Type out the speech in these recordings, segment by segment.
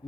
1 2ท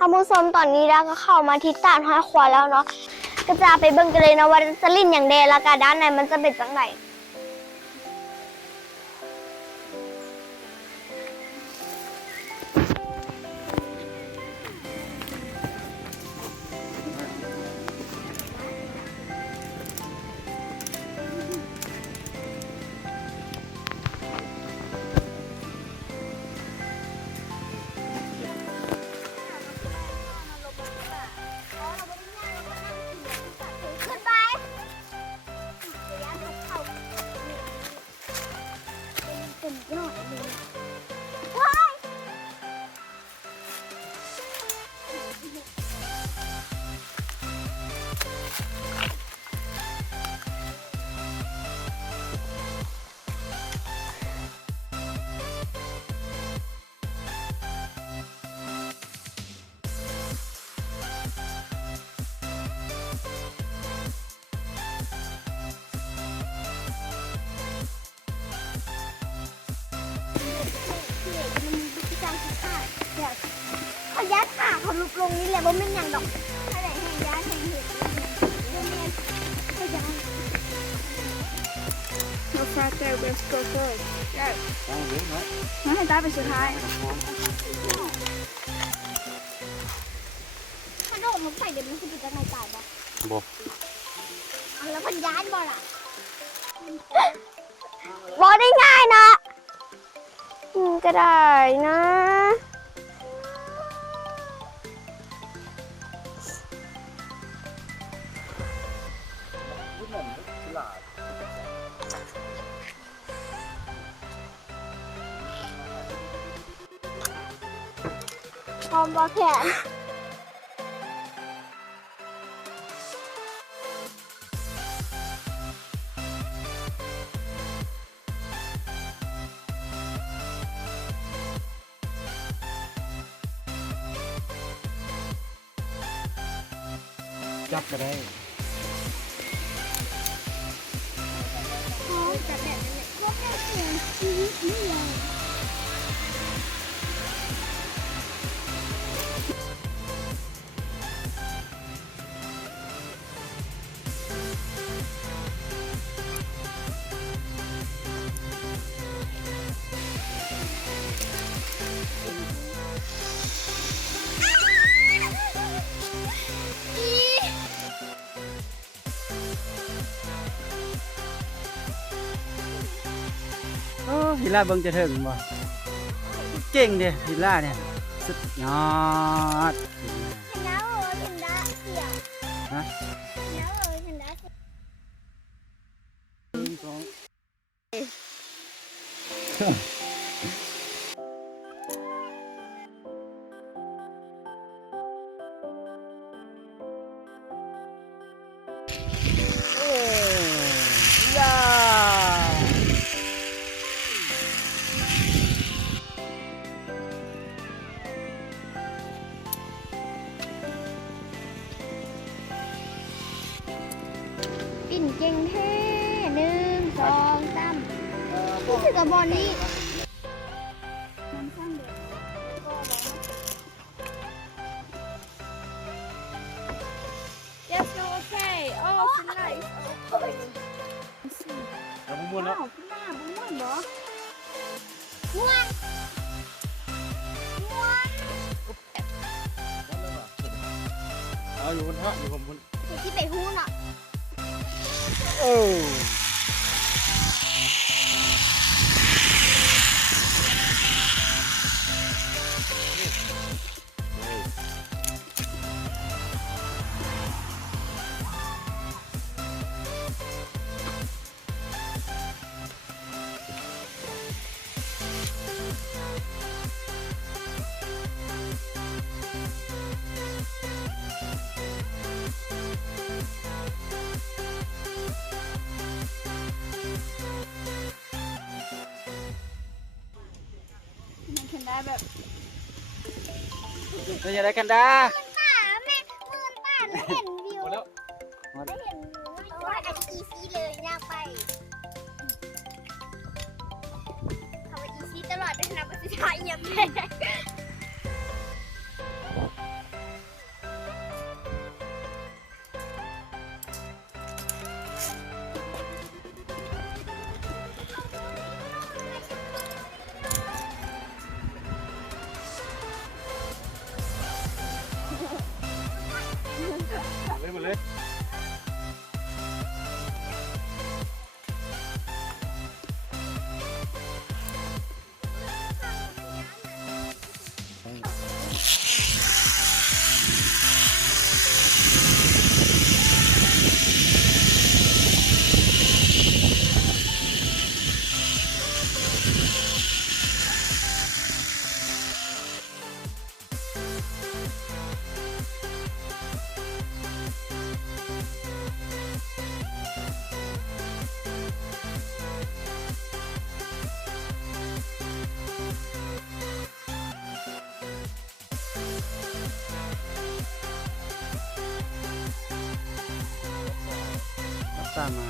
่านผู้ชมตอนนี้เราก็เข้ามาที่ตานห้อยขวาแล้วเนาะก็จะไปเบิ่งกันเลยนะว่าจะลิ่นอย่างเดแล้วก็ด้านในมันจะเป็นจังไหนขึ้นไปเป็นยอดเลยว้ายเขายัดขาเขาลุกลงนี่แหละว่ามันอย่างดอกถ้าไหนแห้งยัดแห้งเห็ดเขายัด No frate, let's go first. Yes. ตั้งเยอะไหม งั้นให้ตาไปสุดท้าย ถ้าโดดมันใส่เดี๋ยวมันจะเป็นจังไงตายบ่ บ่ เอาแล้วมันย้านบ่ล่ะบ่ได้ง่ายนะก็ได้นะพร้อมบ่แขนจับก็ได้จับแบบนั้นเลยพวกแม่เสียงชีวิตนี่เลย โอ้ฮิล่าเบิ่งจะถึงบ่เก่งเด้ฮิล่าเนี่ยสุดยอด เห็นแล้วเห็นแล้วเสีย ฮะ เห็นแล้วเห็นแล้วเสีย 1 2ยาปิ่นเก่งแท้1 2 3รู้สึกกับบอลนี้มันข้างเดียวก็อะไรนะ Yes, no, okay. Oh, so nice. แล้วม้วนแล้ว ว้าวขึ้นหน้าบุ้งม่วนเหรอ ม้วนม้วน เอาอยู่บนท่าอยู่บน เห็นที่ไปหู้น่ะ โอ้ ได้แบบ เป็นยังไงกันดา ป่าแม่มือป่าไม่เห็นวิว หมดแล้ว ไม่เห็นวิวเพราะว่าอันอีซี่เลยอยากไปคำว่าอีซี่ตลอดเลยนะภาษาเยี่ยมเลยหมดเลย ตามมา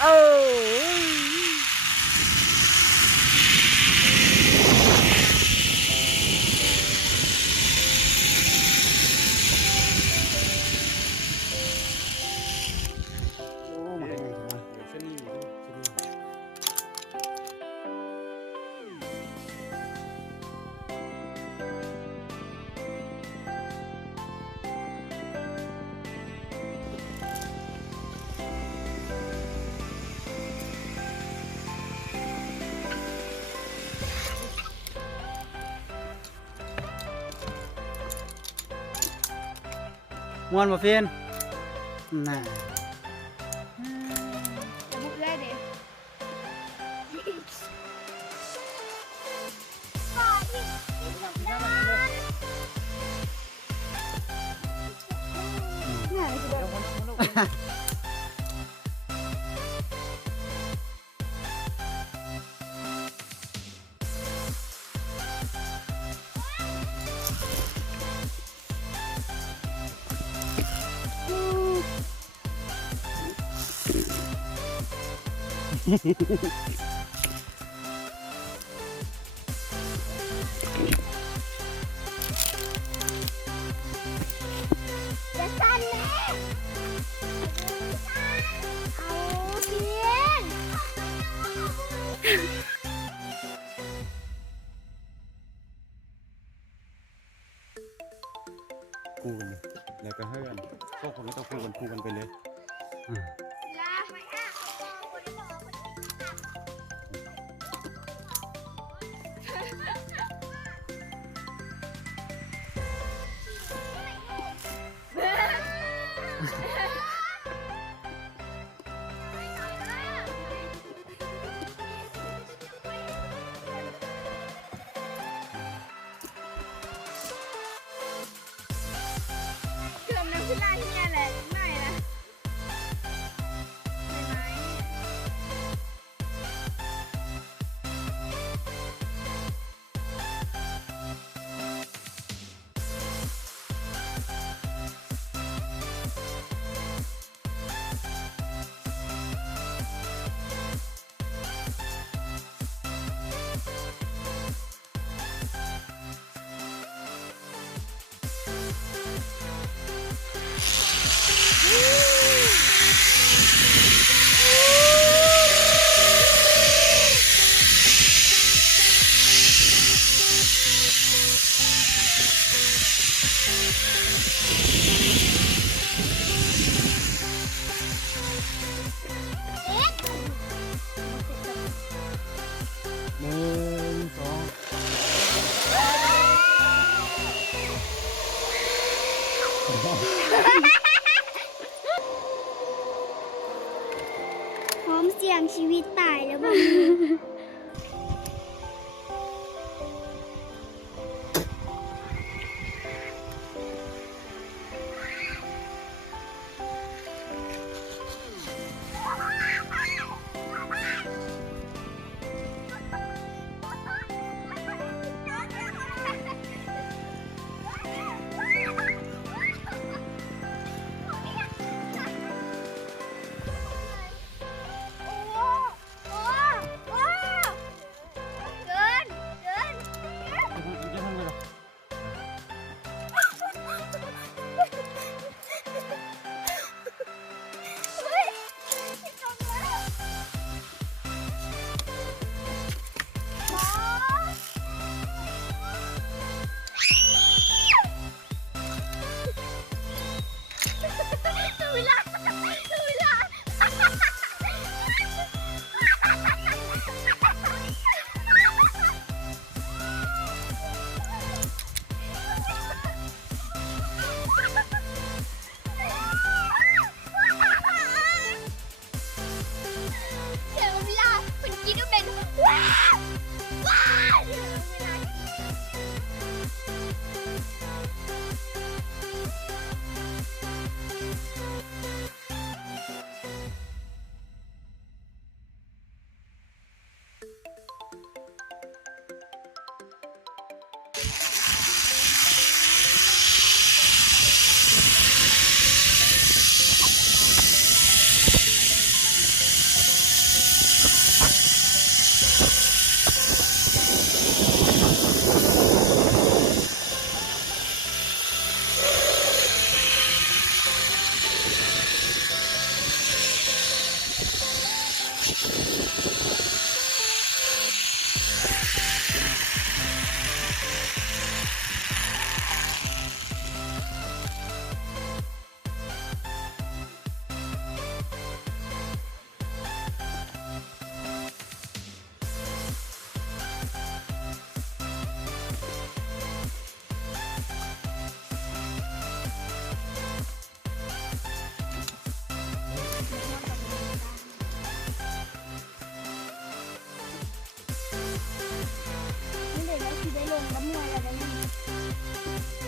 เอ้โอ้มาได้ไงวะ เดี๋ยวเส้นนี้อยู่เส้นนี้ ม่วนบ่เพียนน่ะ จะบุกได้เด็ ก่อนที่จะเดิน ง่ายสุด จะสั่นแม่เอาเพียน คู่กันเลยแล้วก็ให้กันพวกคนนี้ต้องคู่กันไปเลย อืม ลาไปอ่ะคนบอกคนนี้ เกือบน้ำขึ้นลายเนี่ยแหละหน่อยนะไม่ไหม หนึ่งสอง พร้อมเสี่ยงชีวิตตายแล้วบ้าง เวลาเวลาเดี๋ยวเวลามันกินก็เป็นว้าวว้าว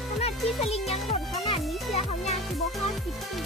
เวลา ที่สลิงยังหล่นขนาดนี้เสียเขายางสิบห้าสิบสี่